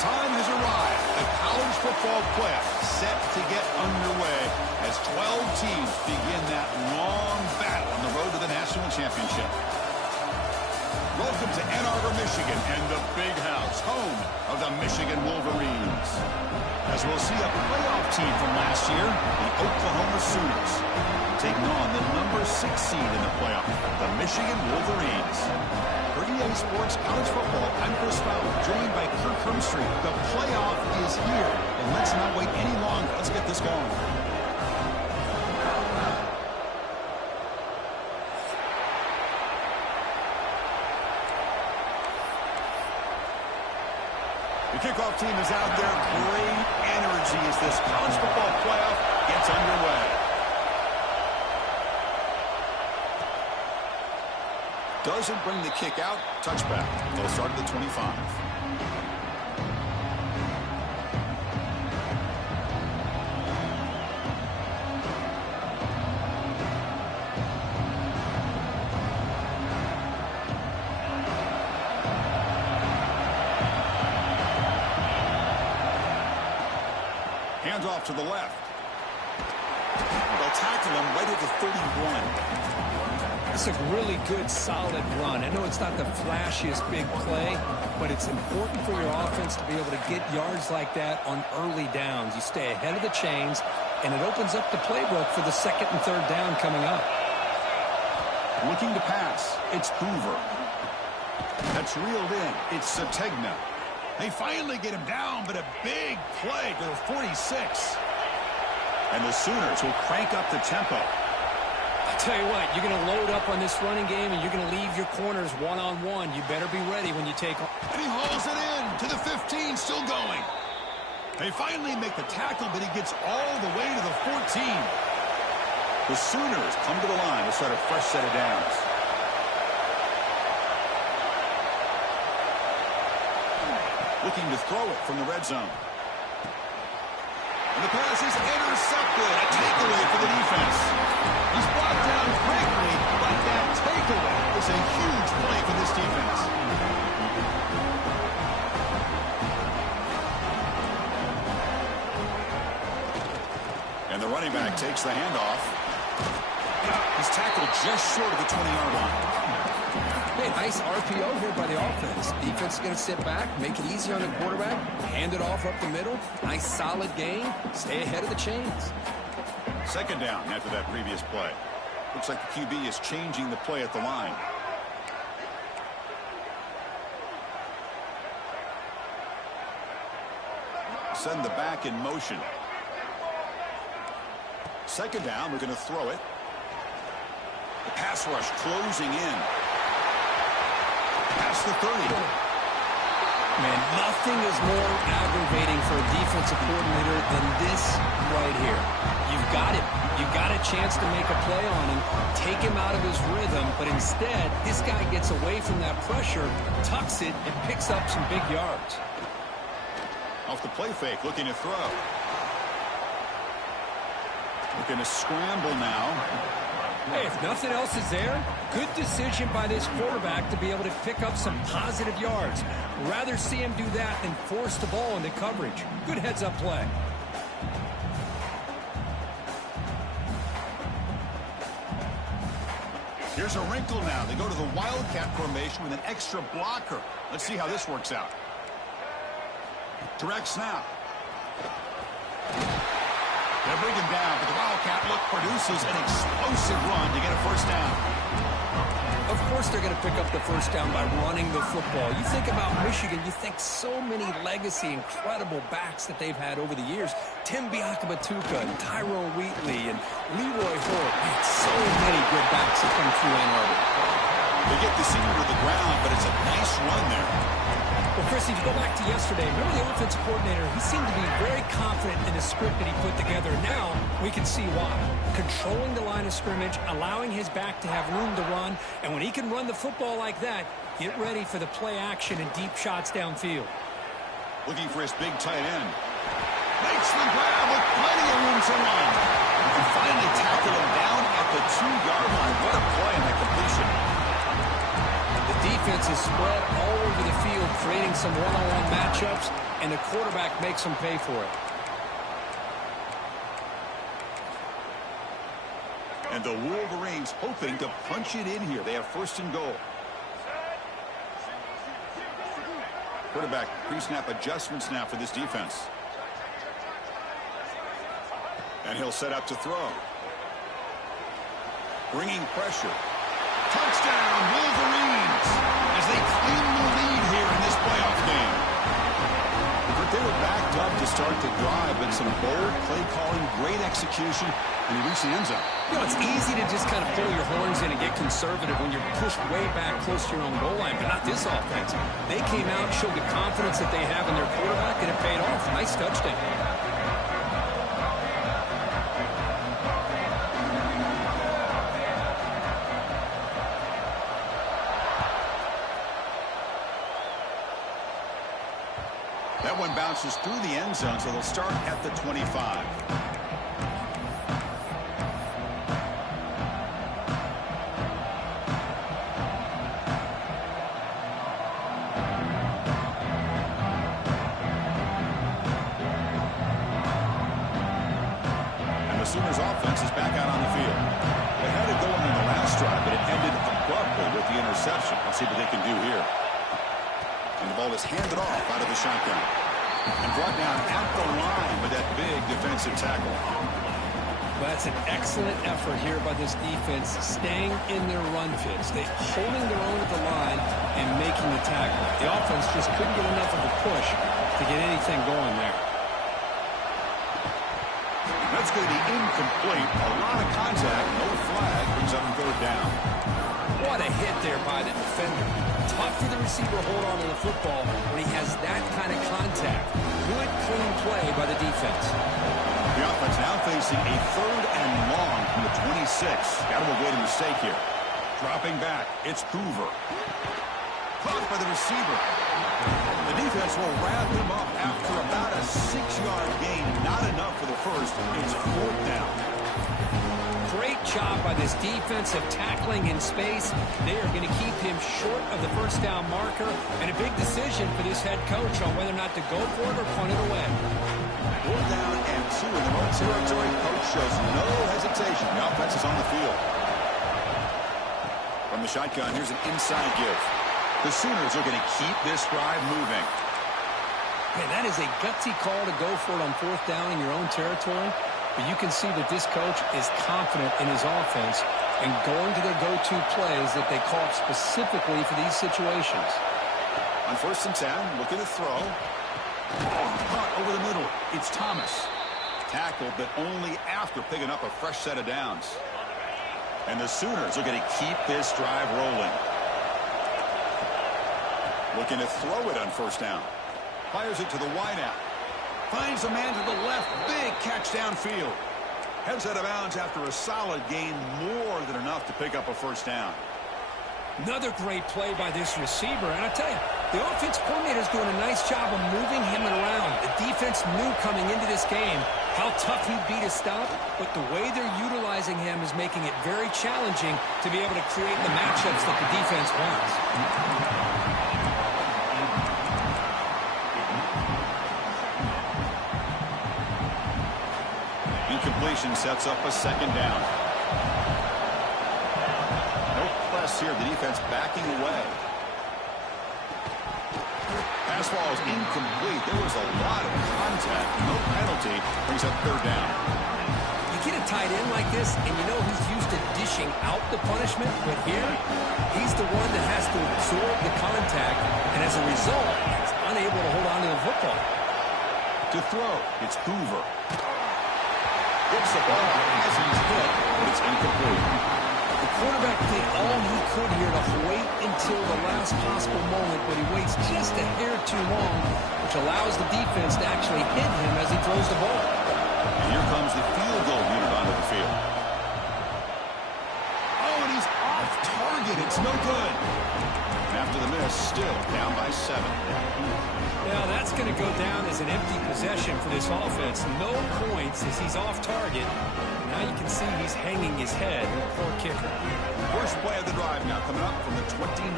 time has arrived. The college football playoff set to get underway as 12 teams begin that long battle on the road to the national championship. Welcome to Ann Arbor, Michigan, and the Big House, home of the Michigan Wolverines. As we'll see a playoff team from last year, the Oklahoma Sooners, taking on the number 6 seed in the playoff, the Michigan Wolverines. For EA Sports College Football, I'm Chris Fowler, joined by Kirk Hermstreet. The playoff is here, and let's not wait any longer. Let's get this going. The kickoff team is out there. Great energy as this college football playoff gets underway. Doesn't bring the kick out. Touchback. They'll start at the 25. Hands off to the left. They'll tackle him right at the 31. It's a really good, solid run. I know it's not the flashiest big play, but it's important for your offense to be able to get yards like that on early downs. You stay ahead of the chains, and it opens up the playbook for the second and third down coming up. Looking to pass. It's Hoover. That's reeled in. It's Sategna. They finally get him down, but a big play to the 46. And the Sooners will crank up the tempo. I tell you what, you're going to load up on this running game, and you're going to leave your corners one-on-one. You better be ready when you take on. And he hauls it in to the 15, still going. They finally make the tackle, but he gets all the way to the 14. The Sooners come to the line to start a fresh set of downs. Looking to throw it from the red zone. And the pass is intercepted. A takeaway for the defense. He's brought down quickly, but that takeaway is a huge play for this defense. And the running back takes the handoff. He's tackled just short of the 20-yard line. Hey, nice RPO here by the offense. Defense is going to sit back, make it easy on the quarterback, hand it off up the middle. Nice solid gain. Stay ahead of the chains. Second down after that previous play. Looks like the QB is changing the play at the line. Send the back in motion. Second down, we're going to throw it. The pass rush closing in. Past the 30. Man, nothing is more aggravating for a defensive coordinator than this right here. You've got him. You've got a chance to make a play on him, take him out of his rhythm, but instead, this guy gets away from that pressure, tucks it, and picks up some big yards. Off the play fake, looking to throw. Looking to scramble now. Hey, if nothing else is there, good decision by this quarterback to be able to pick up some positive yards. Rather see him do that than force the ball into coverage. Good heads-up play. Here's a wrinkle now. They go to the Wildcat formation with an extra blocker. Let's see how this works out. Direct snap. They'll bring him down, but the Wildcat look produces an explosive run to get a first down. Of course they're going to pick up the first down by running the football. You think about Michigan, you think so many legacy, incredible backs that they've had over the years. Tim Biakabatuka, and Tyrone Wheatley, and Leroy Hoare. Man, so many good backs that come through Ann Arbor. They get the senior to the ground, but it's a nice run there. Well, Chris, if you go back to yesterday, remember the offensive coordinator, he seemed to be very confident in the script that he put together. Now, we can see why. Controlling the line of scrimmage, allowing his back to have room to run, and when he can run the football like that, get ready for the play action and deep shots downfield. Looking for his big tight end. Makes the grab with plenty of room to run. You can finally tackle him down at the 2-yard line. What a play in that completion. The defense is spread all over the field, creating some one-on-one matchups. and the quarterback makes them pay for it. And the Wolverines hoping to punch it in here. They have first and goal. Quarterback pre-snap adjustments now for this defense. And he'll set up to throw. Bringing pressure. Touchdown, Wolverines, as they claim the lead here in this playoff game. But they were backed up to start the drive, but some bold play calling, great execution, and he reached the end zone. You know, it's easy to just kind of pull your horns in and get conservative when you're pushed way back close to your own goal line, but not this offense. They came out, showed the confidence that they have in their quarterback, and it paid off. Nice touchdown. That one bounces through the end zone, so they'll start at the 25. And the Sooners offense is back out on the field. They had it going in the last drive, but it ended abruptly with the interception. Let's see what they can do here. And the ball is handed off out of the shotgun. And brought down at the line with that big defensive tackle. Well, that's an excellent effort here by this defense, staying in their run fits. They're holding their own at the line and making the tackle. The offense just couldn't get enough of a push to get anything going there. That's going to be incomplete. A lot of contact. No flag. Brings up third down. What a hit there by the defender. Tough for the receiver to hold on to the football when he has that kind of contact. Good, clean play by the defense. The offense now facing a third and long from the 26. Got to avoid a mistake here. Dropping back. It's Hoover. Caught by the receiver. The defense will wrap him up after about a 6-yard gain. Not enough for the first. It's fourth down. Great job by this defense of tackling in space. They are going to keep him short of the first down marker, and a big decision for this head coach on whether or not to go for it or punt it away. 4th down and 2 in the road territory. Coach shows no hesitation. The offense is on the field. From the shotgun, here's an inside give. The Sooners are going to keep this drive moving. Man, that is a gutsy call to go for it on 4th down in your own territory. But you can see that this coach is confident in his offense and going to their go-to plays that they call specifically for these situations. On 1st and 10, looking to throw. Caught over the middle. It's Thomas. Tackled, but only after picking up a fresh set of downs. And the Sooners are going to keep this drive rolling. Looking to throw it on 1st down. Fires it to the wideout. Finds a man to the left. Big catch downfield. Heads out of bounds after a solid gain. More than enough to pick up a 1st down. Another great play by this receiver. And I tell you, the offense coordinator is doing a nice job of moving him around. The defense knew coming into this game how tough he'd be to stop. But the way they're utilizing him is making it very challenging to be able to create the matchups that the defense wants. Incompletion sets up a 2nd down. No press here. The defense backing away. Pass ball is incomplete. There was a lot of contact. No penalty. Brings up 3rd down. You get a tight end like this, and you know he's used to dishing out the punishment. But here, he's the one that has to absorb the contact, and as a result, he's unable to hold on to the football. To throw, it's Hoover. Gets the ball as he's hit, but it's incomplete. The quarterback did all he could here to wait until the last possible moment, but he waits just a hair too long, which allows the defense to actually hit him as he throws the ball. And here comes the field goal unit onto the field. Oh, and he's off target. It's no good. And after the miss, still down by 7. Now that's going to go down as an empty possession for this offense. No points as he's off target. Now you can see he's hanging his head. Poor kicker. First play of the drive now coming up from the 29.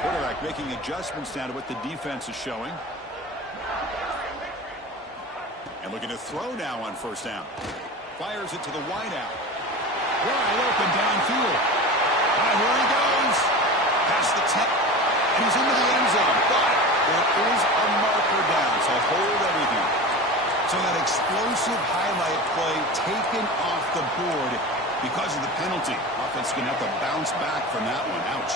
Quarterback making adjustments down to what the defense is showing. And looking to throw now on first down. Fires it to the wideout. Wide open downfield. And here he goes. Past the 10. And he's into the end zone. But there is a marker down, so hold everything. So that explosive highlight play taken off the board because of the penalty. Offense going to have to bounce back from that one. Ouch.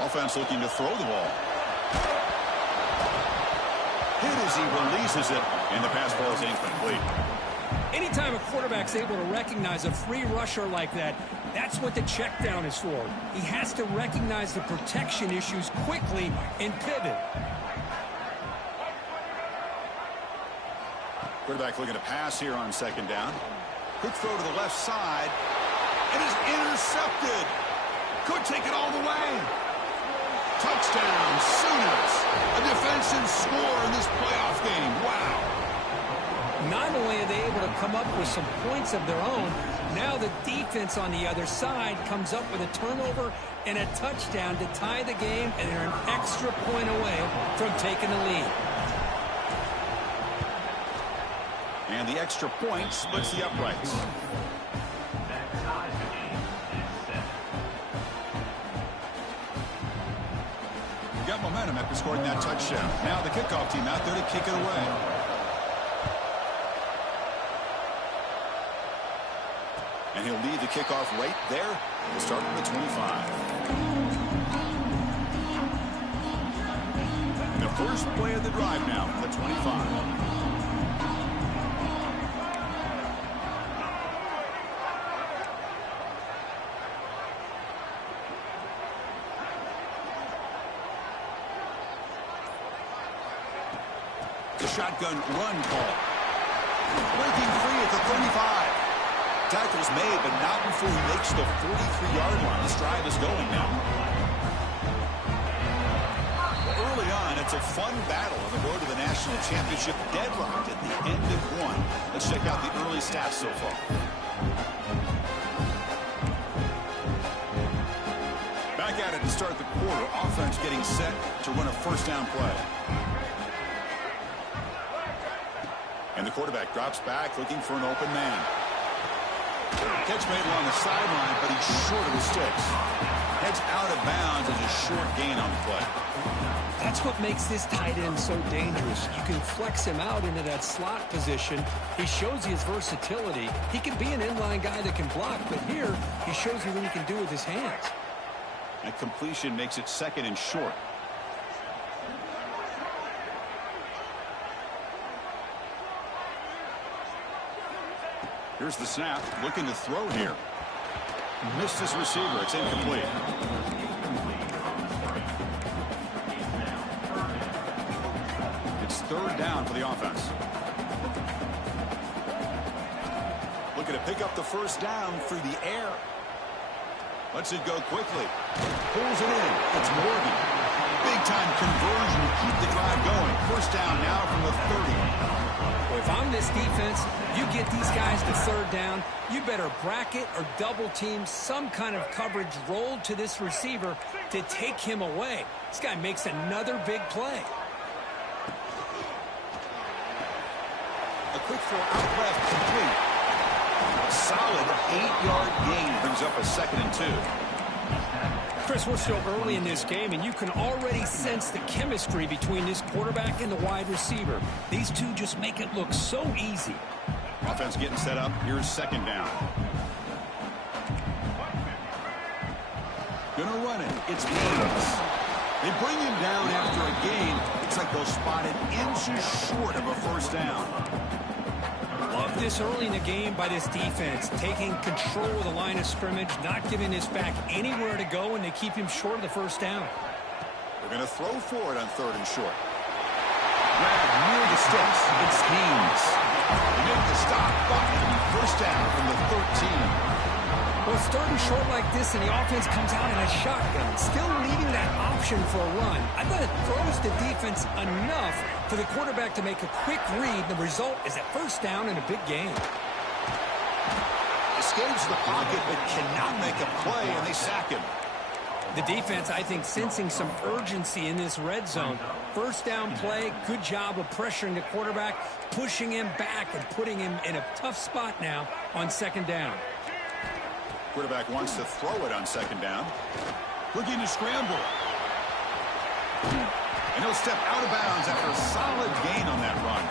Offense looking to throw the ball. Hit as he releases it, and the pass ball is incomplete. Anytime a quarterback's able to recognize a free rusher like that, that's what the check down is for. He has to recognize the protection issues quickly and pivot. Quarterback looking to pass here on second down. Quick throw to the left side. It is intercepted. Could take it all the way. Touchdown, Sooners. A defensive score in this playoff game. Wow. Not only are they able to come up with some points of their own, now the defense on the other side comes up with a turnover and a touchdown to tie the game, and they're an extra point away from taking the lead. And the extra point splits the uprights. Got momentum after scoring that touchdown. Now the kickoff team out there to kick it away. And he'll lead the kickoff right there. We'll start from the 25. The first play of the drive now from the 25. The shotgun run call. Breaking free at the 35. Tackle's made, but not before he makes the 43-yard line. This drive is going now. Well, early on, it's a fun battle on the road to the national championship. Deadlocked at the end of one. Let's check out the early stats so far. Back at it to start the quarter. Offense getting set to run a first down play. And the quarterback drops back looking for an open man. Catch made along the sideline, but he's short of the sticks. Heads out of bounds as a short gain on the play. That's what makes this tight end so dangerous. You can flex him out into that slot position. He shows you his versatility. He can be an inline guy that can block, but here he shows you what he can do with his hands. That completion makes it second and short. Here's the snap, looking to throw here. Missed his receiver, it's incomplete. It's third down for the offense. Looking to pick up the first down through the air. Lets it go quickly. Pulls it in, it's Morgan. Big time conversion to keep the drive going. First down now from the 30. Well, if I'm this defense, you get these guys to third down, you better bracket or double team some kind of coverage rolled to this receiver to take him away. This guy makes another big play. A quick throw out left, complete. Solid 8-yard gain brings up a second and 2. Chris, we're still early in this game, and you can already sense the chemistry between this quarterback and the wide receiver. These two just make it look so easy. Offense getting set up. Here's second down. Gonna run it. It's Gaines. They bring him down after a gain. Looks like they'll spot it inches short of a first down. Love this early in the game by this defense, taking control of the line of scrimmage, not giving this back anywhere to go, and they keep him short of the first down. They're going to throw for it on third and short. Grab near the sticks. It's Gaines. They make the stop, but first down from the 13. Well, it's third and short like this, and the offense comes out in a shotgun, still leaving that option for a run. I thought it throws the defense enough for the quarterback to make a quick read. The result is a first down and a big gain. The escapes the pocket but cannot make a play, and they sack him. The defense, I think, sensing some urgency in this red zone. First down play, good job of pressuring the quarterback, pushing him back and putting him in a tough spot now on second down. Quarterback wants to throw it on second down. Looking to scramble. And he'll step out of bounds after a solid gain on that run.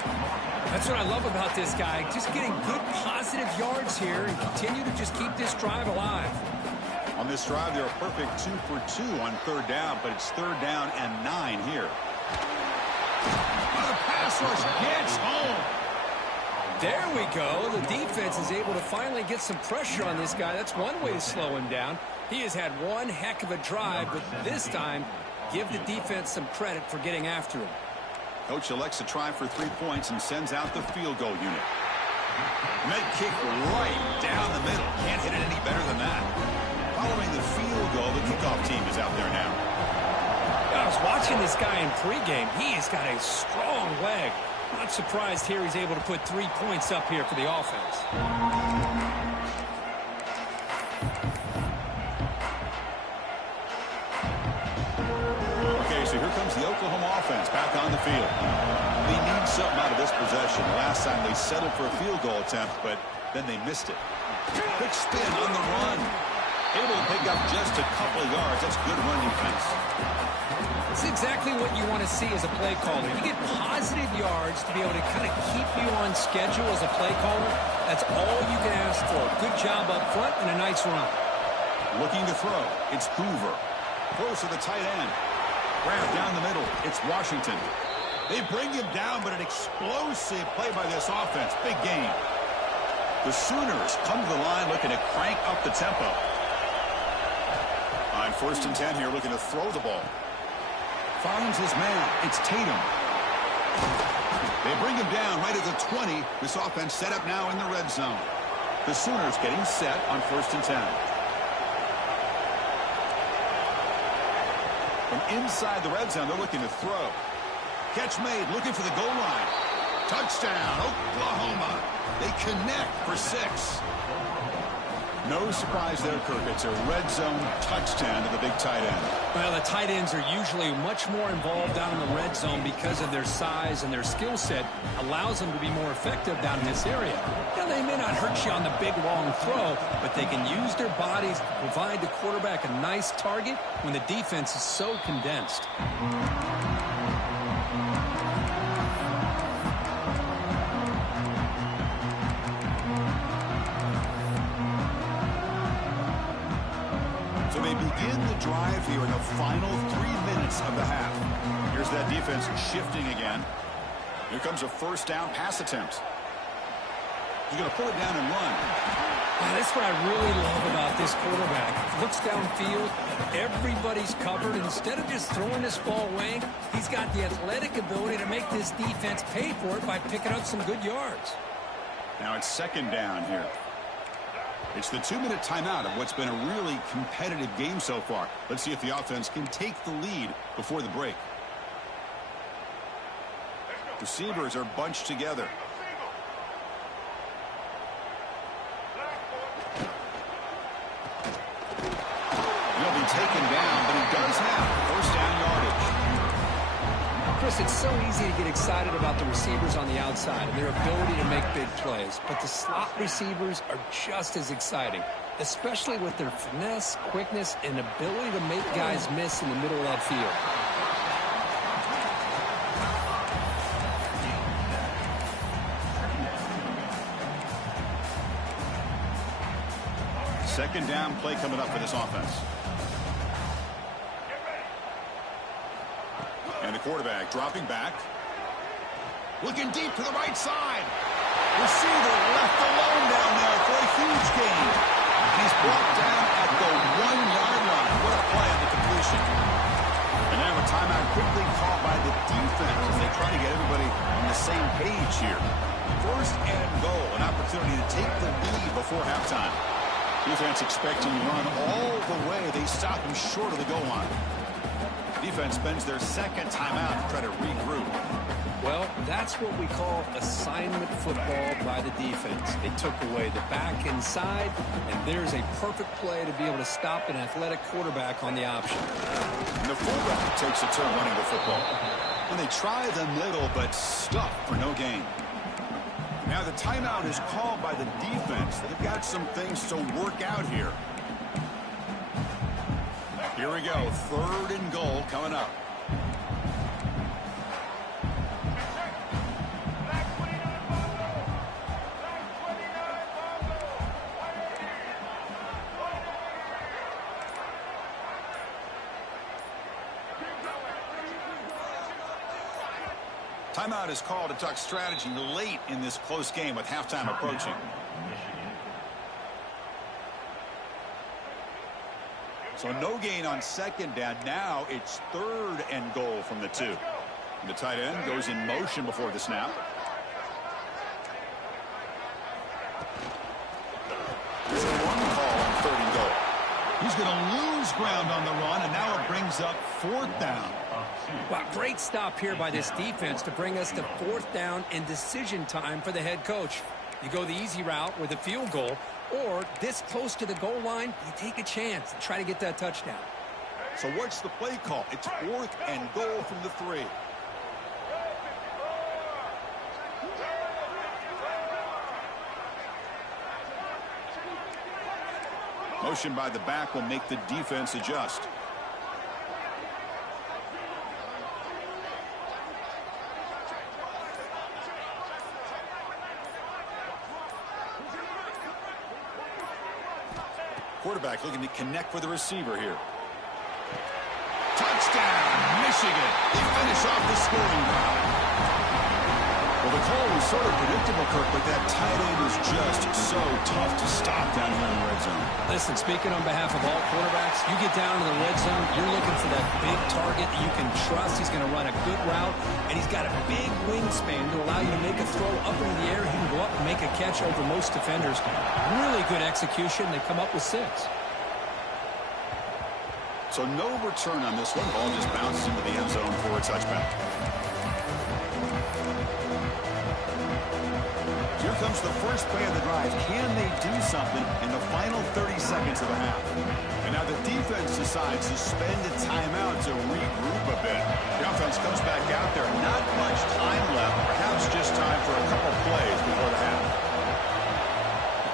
That's what I love about this guy. Just getting good positive yards here and continue to just keep this drive alive. On this drive, they're a perfect 2 for 2 on third down, but it's third down and 9 here. The pass rush gets home. There we go. The defense is able to finally get some pressure on this guy. That's one way to slow him down. He has had one heck of a drive, but this time, give the defense some credit for getting after him. Coach elects to try for 3 points and sends out the field goal unit. Med kick right down the middle. Can't hit it any better than that. Following the field goal, the kickoff team is out there now. I was watching this guy in pregame. He has got a strong leg. Not surprised here he's able to put 3 points up here for the offense. Okay, so here comes the Oklahoma offense back on the field. They need something out of this possession. Last time they settled for a field goal attempt, but then they missed it. Quick spin on the run. Able to pick up just a couple of yards. That's good run defense. It's exactly what you want to see as a play caller. You get positive yards to be able to kind of keep you on schedule as a play caller. That's all you can ask for. Good job up front and a nice run. Looking to throw. It's Hoover. Close to the tight end. Grab down the middle. It's Washington. They bring him down, but an explosive play by this offense. Big game. The Sooners come to the line looking to crank up the tempo. On 1st and 10 here, looking to throw the ball. Finds his man. It's Tatum. They bring him down right at the 20. This offense set up now in the red zone. The Sooners getting set on 1st and 10. From inside the red zone, they're looking to throw. Catch made, looking for the goal line. Touchdown, Oklahoma. They connect for 6. No surprise there, Kirk. It's a red zone touchdown to the big tight end. Well, the tight ends are usually much more involved down in the red zone because of their size and their skill set allows them to be more effective down in this area. Now, they may not hurt you on the big, long throw, but they can use their bodies to provide the quarterback a nice target when the defense is so condensed. So they begin the drive here in the final 3 minutes of the half. Here's that defense shifting again. Here comes a first down pass attempt. He's going to pull it down and run. That's what I really love about this quarterback. Looks downfield, everybody's covered. Instead of just throwing this ball away, he's got the athletic ability to make this defense pay for it by picking up some good yards. Now it's second down here. It's the 2-minute timeout of what's been a really competitive game so far. Let's see if the offense can take the lead before the break. Receivers are bunched together. He'll be taken down, but he does have first down yardage. Chris, it's so easy to get excited about the receivers on the outside and their ability to make big plays, but the slot receivers are just as exciting, especially with their finesse, quickness, and ability to make guys miss in the middle of that field. Second down play coming up for this offense. And the quarterback dropping back. Looking deep to the right side. Receiver left alone down there for a huge gain. He's brought down at the 1-yard line. What a play on the completion. And now a timeout quickly called by the defense as they try to get everybody on the same page here. First and goal, an opportunity to take the lead before halftime. Defense expecting to run all the way. They stop him short of the goal line. Defense spends their second timeout to try to regroup. Well, that's what we call assignment football by the defense. They took away the back inside, and there's a perfect play to be able to stop an athletic quarterback on the option. And the fullback takes a turn running the football. And they try the middle, but stuffed for no gain. Now the timeout is called by the defense. They've got some things to work out here. Here we go. 3rd and goal coming up. Timeout is called to talk strategy late in this close game with halftime approaching. So no gain on 2nd down. Now it's 3rd and goal from the 2. And the tight end goes in motion before the snap. There's a run call on 3rd and goal. He's going to lose ground on the run, and now it brings up 4th down. Wow, great stop here by this defense to bring us to 4th down and decision time for the head coach. You go the easy route with a field goal, or this close to the goal line, you take a chance and try to get that touchdown. So what's the play call? It's 4th and goal from the 3. Motion by the back will make the defense adjust. Quarterback looking to connect with the receiver here. Touchdown, Michigan. They finish off the scoring drive. Well, the call was sort of predictable, Kirk, but that tight end is just so tough to stop down here in the red zone. Listen, speaking on behalf of all quarterbacks, you get down to the red zone, you're looking for that big target that you can trust. He's going to run a good route, and he's got a big wingspan to allow you to make a throw up into the air. He can go up and make a catch over most defenders. Really good execution. They come up with 6. So no return on this one. Ball just bounces into the end zone for a touchback. Here comes the first play of the drive. Can they do something in the final 30 seconds of the half? And now the defense decides to spend a timeout to regroup a bit. The offense comes back out there. Not much time left. Perhaps just time for a couple plays before the half.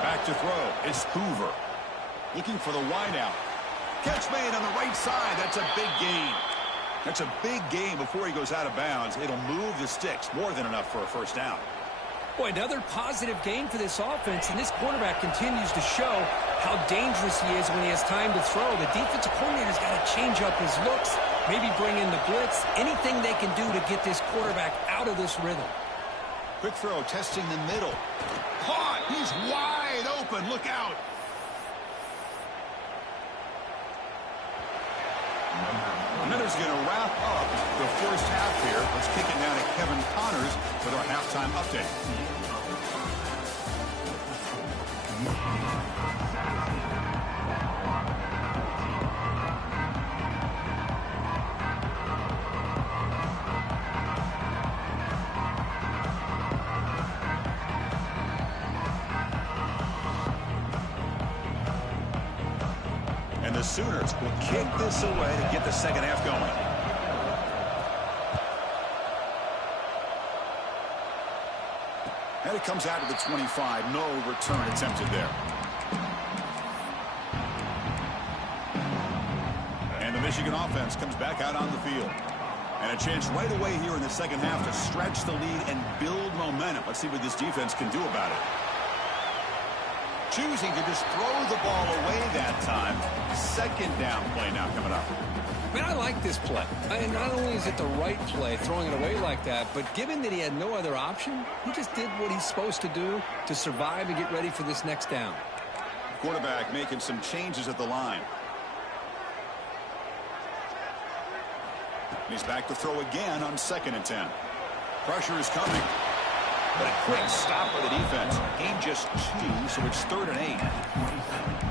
Back to throw. It's Hoover. Looking for the wideout. Catch made on the right side. That's a big gain. That's a big gain before he goes out of bounds. It'll move the sticks. More than enough for a first down. Boy, another positive gain for this offense, and this quarterback continues to show how dangerous he is when he has time to throw. The defensive coordinator's got to change up his looks, maybe bring in the blitz, anything they can do to get this quarterback out of this rhythm. Quick throw, testing the middle. Caught! He's wide open. Look out! And that is going to wrap up the first half here. Let's kick it down to Kevin Connors with our halftime update. And the Sooners will kick this away to get the second half going. And it comes out to the 25. No return attempted there. And the Michigan offense comes back out on the field. And a chance right away here in the second half to stretch the lead and build momentum. Let's see what this defense can do about it. Choosing to just throw the ball away that time. Second down play now coming up. Man, I like this play. And not only is it the right play, throwing it away like that, but given that he had no other option, he just did what he's supposed to do to survive and get ready for this next down. Quarterback making some changes at the line. And he's back to throw again on 2nd and 10. Pressure is coming. But a quick stop by the defense. Gain just 2, so it's 3rd and 8.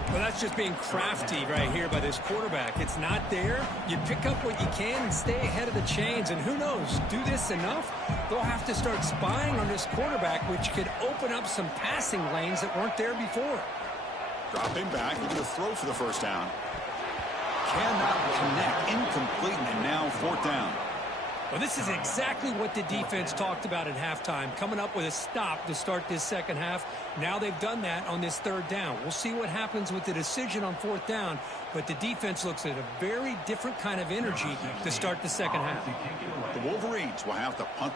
Well, that's just being crafty right here by this quarterback. It's not there. You pick up what you can and stay ahead of the chains. And who knows, do this enough, they'll have to start spying on this quarterback, which could open up some passing lanes that weren't there before. Dropping back, looking to throw for the first down. Cannot connect, incomplete, and now 4th down. Well, this is exactly what the defense talked about at halftime, coming up with a stop to start this second half. Now they've done that on this 3rd down. We'll see what happens with the decision on 4th down, but the defense looks at a very different kind of energy to start the second half. The Wolverines will have to punt.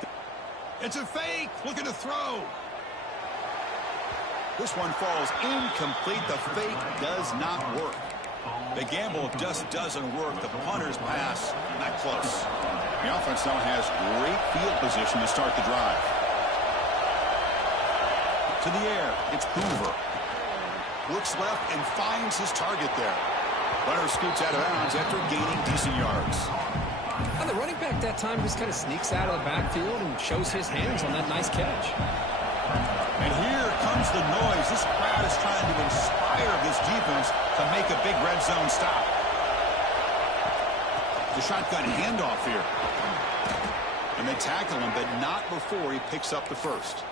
It's a fake, looking to throw. This one falls incomplete. The fake does not work. The gamble just doesn't work. The punter's pass, not close. The offense now has great field position to start the drive. To the air, it's Hoover. Looks left and finds his target there. Runner scoots out of bounds after gaining decent yards. And the running back that time just kind of sneaks out of the backfield and shows his hands on that nice catch. And here comes the noise. This crowd is trying to inspire this defense to make a big red zone stop. The shotgun handoff here. And they tackle him, but not before he picks up the first.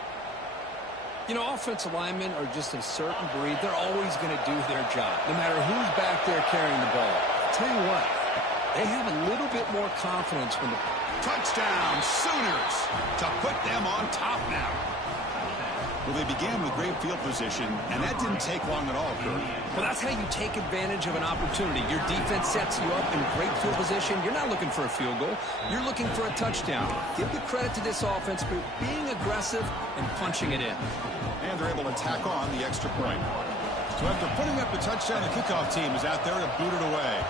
You know, offensive linemen are just a certain breed. They're always going to do their job, no matter who's back there carrying the ball. I'll tell you what, they have a little bit more confidence when the... Touchdown, Sooners, to put them on top now. Well, they began with great field position, and that didn't take long at all, Kurt. Well, that's how you take advantage of an opportunity. Your defense sets you up in great field position. You're not looking for a field goal. You're looking for a touchdown. Give the credit to this offense for being aggressive and punching it in. And they're able to tack on the extra point. So after putting up the touchdown, the kickoff team is out there to boot it away.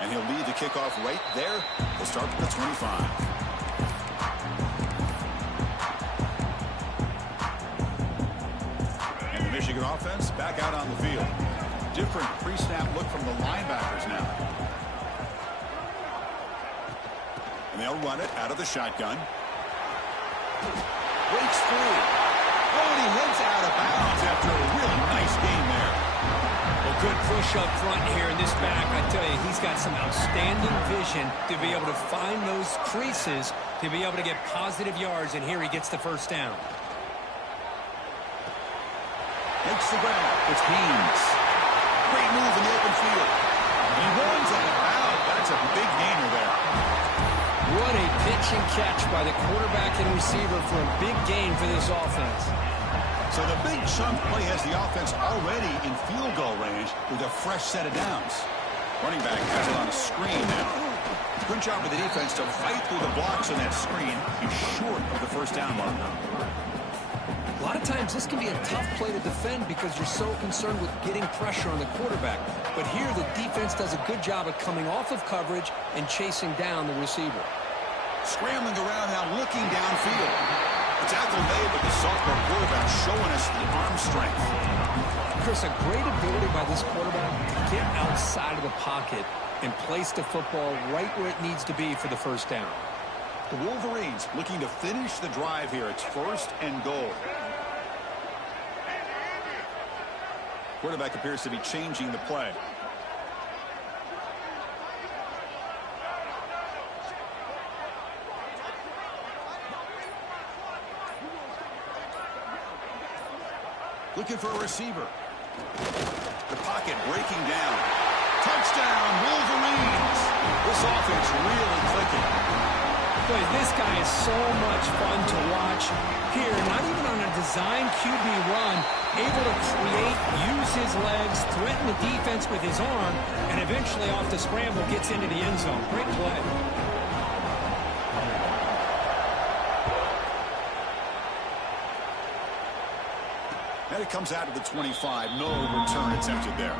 And he'll lead the kickoff right there. We'll start with the 25. Michigan offense back out on the field. Different pre-snap look from the linebackers now. And they'll run it out of the shotgun. Breaks free. Oh, and he heads out of bounds after a really nice game there. Well, good push up front here in this back. I tell you, he's got some outstanding vision to be able to find those creases, to be able to get positive yards, and here he gets the first down. Makes the grab. It's Haynes. Great move in the open field. He runs out of bounds. That's a big gainer there. What a pitch and catch by the quarterback and receiver for a big gain for this offense. So the big chunk play has the offense already in field goal range with a fresh set of downs. Running back has it on a screen now. Good job with the defense to fight through the blocks on that screen. He's short of the first down mark. A lot of times this can be a tough play to defend because you're so concerned with getting pressure on the quarterback. But here the defense does a good job of coming off of coverage and chasing down the receiver. Scrambling around now, looking downfield. The tackle made, but the sophomore quarterback showing us the arm strength. Chris, a great ability by this quarterback to get outside of the pocket and place the football right where it needs to be for the first down. The Wolverines looking to finish the drive here. It's 1st and goal. Quarterback appears to be changing the play. Looking for a receiver. The pocket breaking down. Touchdown, Wolverines. This offense really clicking. Boy, this guy is so much fun to watch. Here, not even on a design QB run, able to create, use his legs, threaten the defense with his arm, and eventually off the scramble gets into the end zone. Great play. And it comes out of the 25. No return attempted there.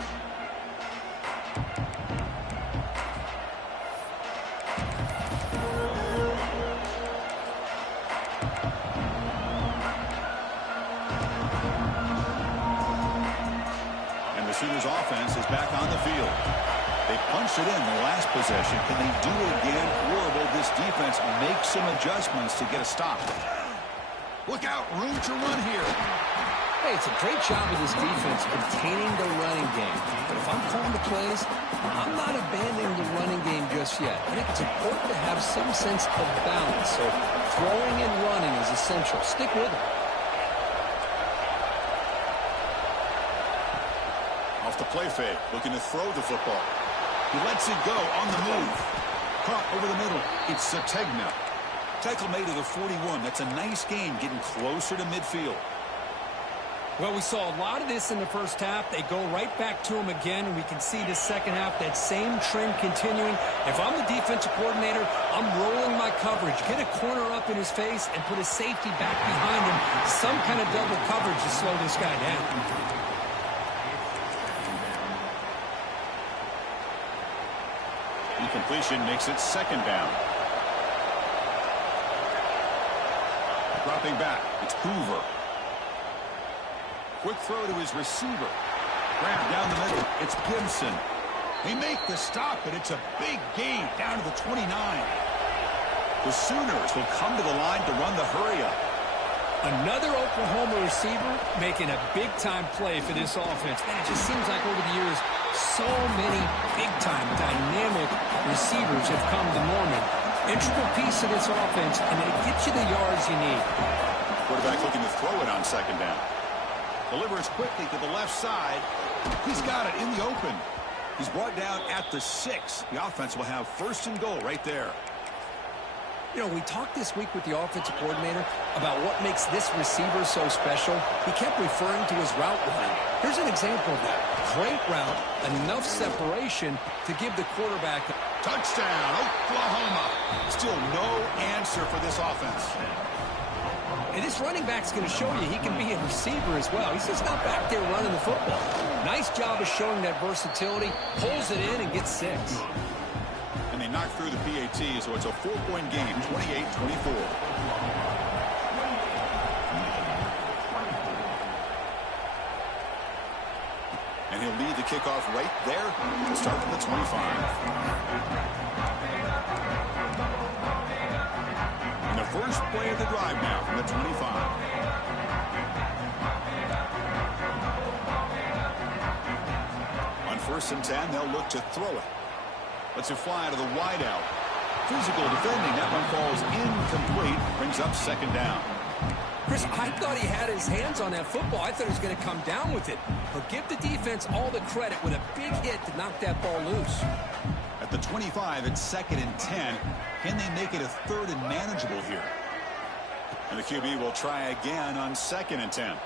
Sooners offense is back on the field. They punch force it in the last possession. Can they do it again, or will this defense make some adjustments to get a stop? Look out, room to run here. Hey, it's a great job of this defense containing the running game. But if I'm calling the plays, I'm not abandoning the running game just yet. I think it's important to have some sense of balance. So throwing and running is essential. Stick with it. Off the play fake, looking to throw the football. He lets it go on the move. Caught over the middle. It's Sategna. Tackle made to the 41. That's a nice gain, getting closer to midfield. Well, we saw a lot of this in the first half. They go right back to him again, and we can see the second half, that same trend continuing. If I'm the defensive coordinator, I'm rolling my coverage. Get a corner up in his face and put a safety back behind him. Some kind of double coverage to slow this guy down. Incompletion makes it second down. Dropping back, it's Hoover. Quick throw to his receiver. Grab down the middle. It's Gibson. They make the stop, but it's a big gain down to the 29. The Sooners will come to the line to run the hurry-up. Another Oklahoma receiver making a big-time play for this offense. And it just seems like over the years, so many big-time, dynamic receivers have come to Norman. Integral piece of this offense, and they get you the yards you need. Quarterback looking to throw it on second down. Delivers quickly to the left side. He's got it in the open. He's brought down at the 6. The offense will have first and goal right there. You know, we talked this week with the offensive coordinator about what makes this receiver so special. He kept referring to his route running. Here's an example of that. Great route, enough separation to give the quarterback a touchdown, Oklahoma. Still no answer for this offense. And this running back's going to show you he can be a receiver as well. He's just not back there running the football. Nice job of showing that versatility. Pulls it in and gets 6. And they knock through the PAT, so it's a 4-point game, 28-24. And he'll lead the kickoff right there to start from the 25. And the first play of the drive now from the 25. On 1st and 10, they'll look to throw it. Lets it fly to the wideout. Physical defending. That one falls incomplete. Brings up second down. Chris, I thought he had his hands on that football. I thought he was going to come down with it. But give the defense all the credit with a big hit to knock that ball loose. At the 25, it's 2nd and 10. Can they make it a 3rd and manageable here? And the QB will try again on 2nd and 10.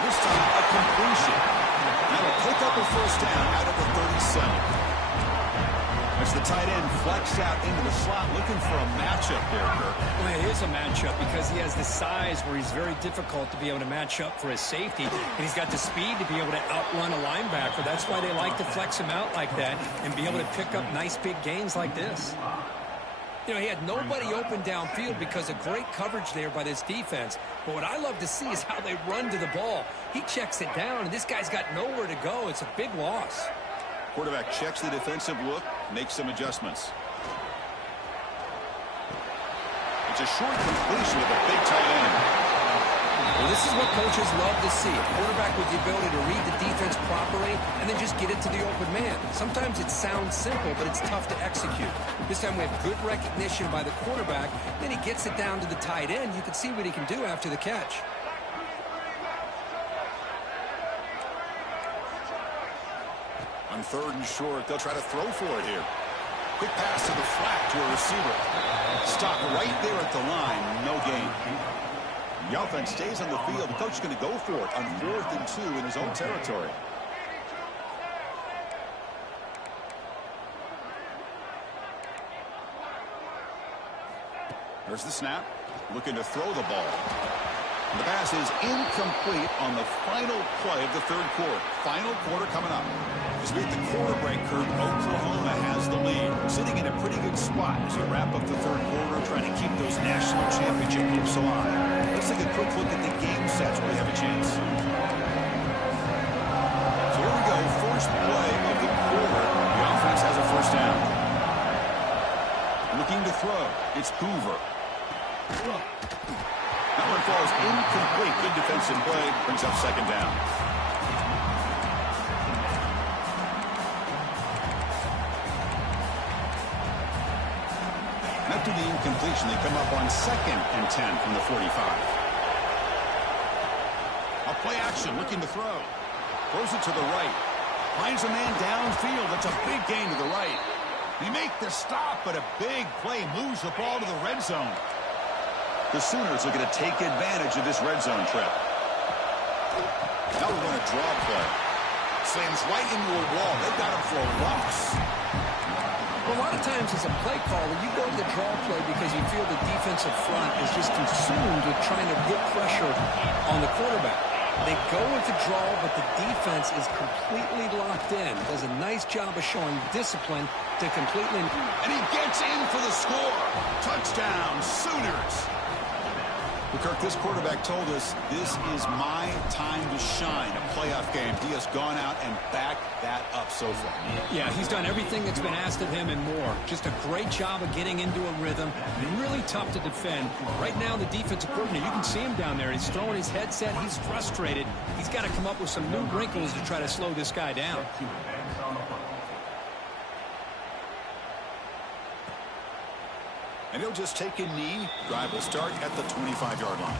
This time, a completion. That'll pick up a first down out of the 37. As the tight end flexed out into the slot, looking for a matchup there, Kirk. Well, it is a matchup because he has the size where he's very difficult to be able to match up for his safety. And he's got the speed to be able to outrun a linebacker. That's why they like to flex him out like that and be able to pick up nice big gains like this. You know, he had nobody open downfield because of great coverage there by this defense. But what I love to see is how they run to the ball. He checks it down, and this guy's got nowhere to go. It's a big loss. Quarterback checks the defensive look, makes some adjustments. It's a short completion with a big tight end. Well, this is what coaches love to see. A quarterback with the ability to read the defense properly and then just get it to the open man. Sometimes it sounds simple, but it's tough to execute. This time we have good recognition by the quarterback. Then he gets it down to the tight end. You can see what he can do after the catch. On 3rd and short, they'll try to throw for it here. Quick pass to the flat to a receiver. Stop right there at the line. No gain. The offense stays on the field. The coach is going to go for it on 4th and 2 in his own territory. There's the snap. Looking to throw the ball. The pass is incomplete on the final play of the 3rd quarter. Final quarter coming up. As we hit the quarter break curve, Oklahoma has the lead. Sitting in a pretty good spot as we wrap up the 3rd quarter, trying to keep those national championship hopes alive. Let's take a quick look at the game sets where we have a chance. So here we go. First play of the quarter. It's Hoover. That one falls incomplete. Good defensive play. Brings up second down. And after the incompletion, they come up on 2nd and 10 from the 45. A play action, looking to throw. Throws it to the right. Finds a man downfield. That's a big gain to the right. They make the stop, but a big play moves the ball to the red zone. The Sooners are going to take advantage of this red zone trip. Now we're going to draw play. Slams right into a wall. They've got him for a loss. Well, a lot of times as a play caller, you go to the draw play because you feel the defensive front is just consumed with trying to get pressure on the quarterback. They go with the draw, but the defense is completely locked in. Does a nice job of showing discipline to completely... And he gets in for the score. Touchdown, Sooners. Well, Kirk, this quarterback told us this is my time to shine. A playoff game. He has gone out and backed that up so far. Yeah, he's done everything that's been asked of him and more. Just a great job of getting into a rhythm. Really tough to defend. Right now, the defensive coordinator, you can see him down there. He's throwing his headset. He's frustrated. He's got to come up with some new wrinkles to try to slow this guy down. And he'll just take a knee. Drive will start at the 25-yard line.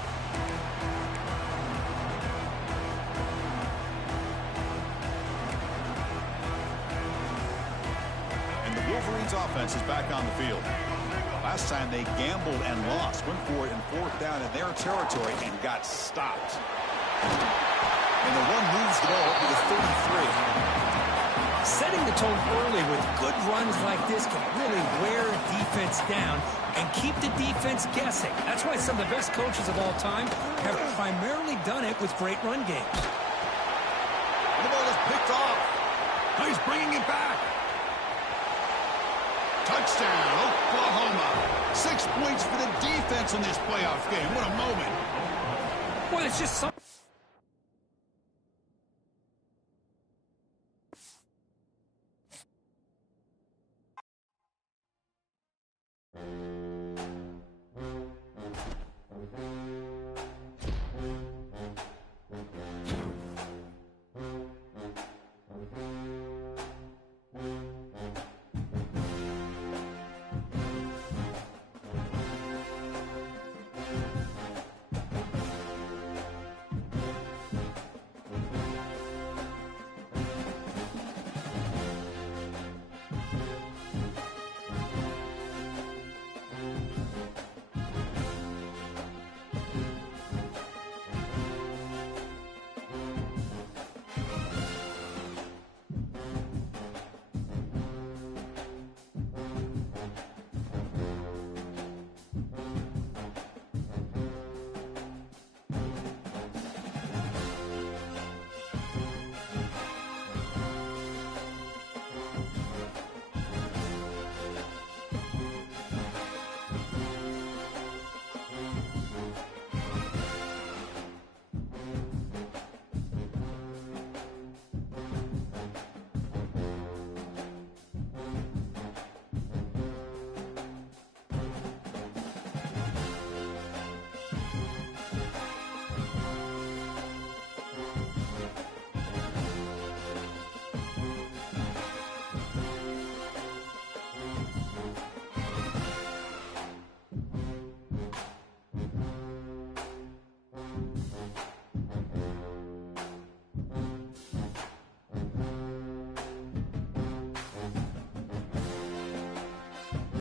And the Wolverines' offense is back on the field. Last time they gambled and lost. Went for it in 4th down in their territory and got stopped. And the one moves the ball up to the 33. Setting the tone early with good runs like this can really wear defense down and keep the defense guessing. That's why some of the best coaches of all time have primarily done it with great run games. And the ball is picked off. Now he's bringing it back. Touchdown, Oklahoma. 6 points for the defense in this playoff game. What a moment. Well, it's just something.